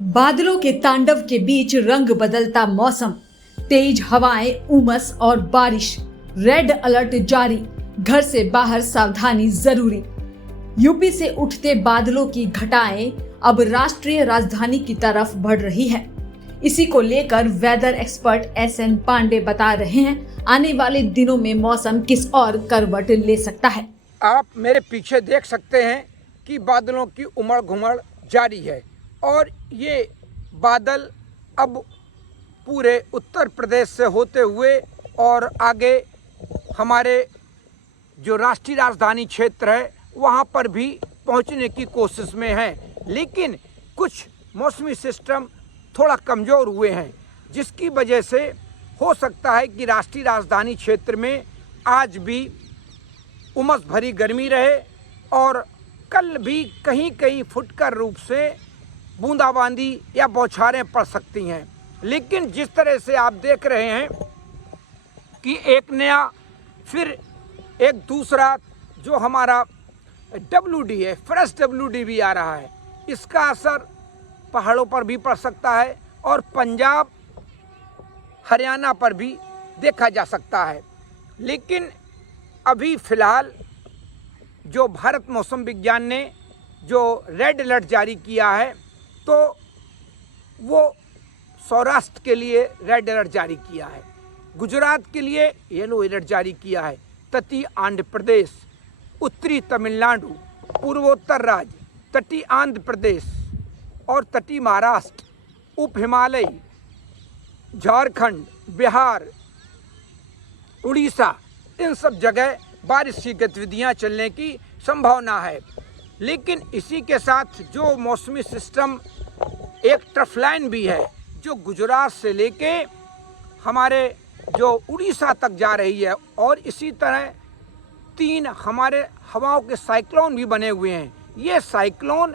बादलों के तांडव के बीच रंग बदलता मौसम, तेज हवाएं, उमस और बारिश। रेड अलर्ट जारी, घर से बाहर सावधानी जरूरी। यूपी से उठते बादलों की घटाएं अब राष्ट्रीय राजधानी की तरफ बढ़ रही है। इसी को लेकर वेदर एक्सपर्ट एसएन पांडे बता रहे हैं, आने वाले दिनों में मौसम किस और करवट ले सकता है। आप मेरे पीछे देख सकते हैं कि बादलों की उमड़ घुमड़ जारी है और ये बादल अब पूरे उत्तर प्रदेश से होते हुए और आगे हमारे जो राष्ट्रीय राजधानी क्षेत्र है वहाँ पर भी पहुँचने की कोशिश में है। लेकिन कुछ मौसमी सिस्टम थोड़ा कमज़ोर हुए हैं, जिसकी वजह से हो सकता है कि राष्ट्रीय राजधानी क्षेत्र में आज भी उमस भरी गर्मी रहे और कल भी कहीं कहीं फुटकर रूप से बूंदाबांदी या बौछारें पड़ सकती हैं। लेकिन जिस तरह से आप देख रहे हैं कि एक नया फिर एक दूसरा जो हमारा WD है, फ्रेश WD भी आ रहा है, इसका असर पहाड़ों पर भी पड़ सकता है और पंजाब हरियाणा पर भी देखा जा सकता है। लेकिन अभी फ़िलहाल जो भारत मौसम विज्ञान ने जो रेड अलर्ट जारी किया है, तो वो सौराष्ट्र के लिए रेड अलर्ट जारी किया है, गुजरात के लिए येलो अलर्ट जारी किया है, तटीय आंध्र प्रदेश, उत्तरी तमिलनाडु, पूर्वोत्तर राज्य, तटीय आंध्र प्रदेश और तटीय महाराष्ट्र, उप हिमालय, झारखंड, बिहार, उड़ीसा, इन सब जगह बारिश की गतिविधियां चलने की संभावना है। लेकिन इसी के साथ जो मौसमी सिस्टम एक ट्रफ लाइन भी है जो गुजरात से लेके हमारे जो उड़ीसा तक जा रही है, और इसी तरह 3 हमारे हवाओं के साइक्लोन भी बने हुए हैं। ये साइक्लोन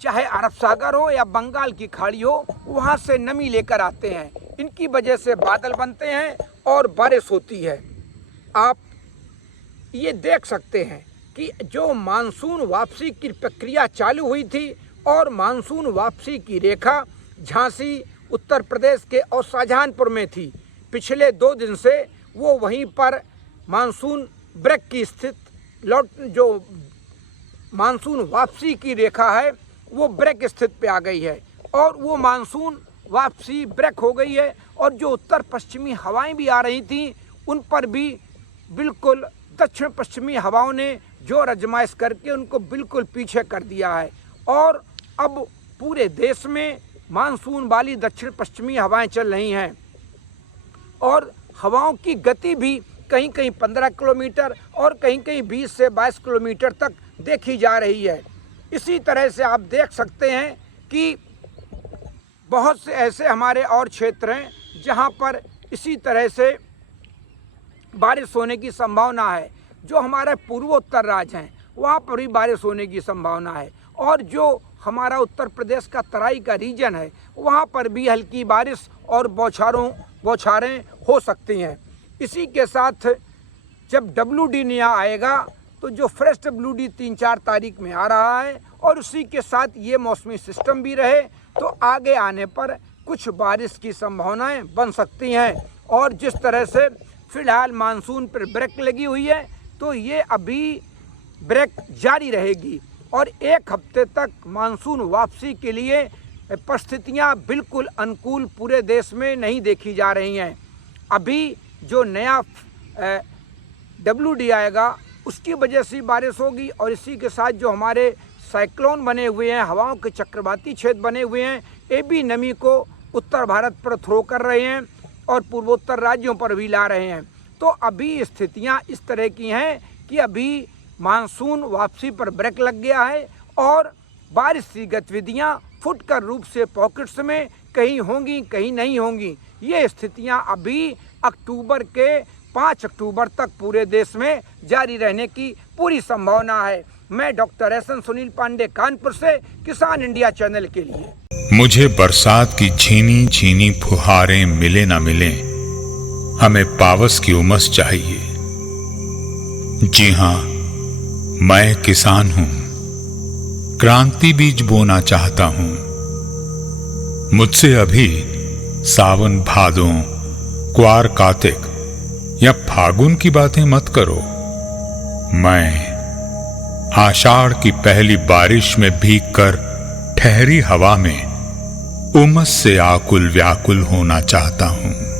चाहे अरब सागर हो या बंगाल की खाड़ी हो, वहाँ से नमी लेकर आते हैं। इनकी वजह से बादल बनते हैं और बारिश होती है। आप ये देख सकते हैं कि जो मानसून वापसी की प्रक्रिया चालू हुई थी और मानसून वापसी की रेखा झांसी उत्तर प्रदेश के और शाहजहांपुर में थी, पिछले 2 दिन से वो वहीं पर मानसून ब्रेक की स्थिति जो मानसून वापसी की रेखा है वो ब्रेक स्थिति पे आ गई है और वो मानसून वापसी ब्रेक हो गई है। और जो उत्तर पश्चिमी हवाएं भी आ रही थी, उन पर भी बिल्कुल दक्षिण पश्चिमी हवाओं ने जोर आजमाइश करके उनको बिल्कुल पीछे कर दिया है और अब पूरे देश में मानसून वाली दक्षिण पश्चिमी हवाएं चल रही हैं और हवाओं की गति भी कहीं कहीं 15 किलोमीटर और कहीं कहीं 20 से 22 किलोमीटर तक देखी जा रही है। इसी तरह से आप देख सकते हैं कि बहुत से ऐसे हमारे और क्षेत्र हैं जहां पर इसी तरह से बारिश होने की संभावना है। जो हमारे पूर्वोत्तर राज्य हैं वहाँ पर भी बारिश होने की संभावना है और जो हमारा उत्तर प्रदेश का तराई का रीजन है वहाँ पर भी हल्की बारिश और बौछारें हो सकती हैं। इसी के साथ जब WD नया आएगा तो जो फ्रेश WD 3-4 तारीख में आ रहा है और उसी के साथ ये मौसमी सिस्टम भी रहे तो आगे आने पर कुछ बारिश की संभावनाएं बन सकती हैं। और जिस तरह से फ़िलहाल मानसून पर ब्रेक लगी हुई है तो ये अभी ब्रेक जारी रहेगी और 1 हफ्ते तक मानसून वापसी के लिए परिस्थितियां बिल्कुल अनुकूल पूरे देश में नहीं देखी जा रही हैं। अभी जो नया WD आएगा उसकी वजह से बारिश होगी और इसी के साथ जो हमारे साइक्लोन बने हुए हैं, हवाओं के चक्रवाती क्षेत्र बने हुए हैं, ये भी नमी को उत्तर भारत पर थ्रो कर रहे हैं और पूर्वोत्तर राज्यों पर भी ला रहे हैं। तो अभी स्थितियां इस तरह की हैं कि अभी मानसून वापसी पर ब्रेक लग गया है और बारिश की गतिविधियां फुटकर रूप से पॉकेट्स में कहीं होंगी कहीं नहीं होंगी। ये स्थितियां अभी अक्टूबर के 5 अक्टूबर तक पूरे देश में जारी रहने की पूरी संभावना है। मैं डॉक्टर एसएन सुनील पांडे, कानपुर से, किसान इंडिया चैनल के लिए। मुझे बरसात की झीनी झीनी फुहारें मिले ना मिले, हमें पावस की उमस चाहिए। जी हाँ, मैं किसान हूं, क्रांति बीज बोना चाहता हूं। मुझसे अभी सावन भादों, क्वार कार्तिक या फागुन की बातें मत करो। मैं आषाढ़ की पहली बारिश में भीगकर ठहरी हवा में उमस से आकुल व्याकुल होना चाहता हूं।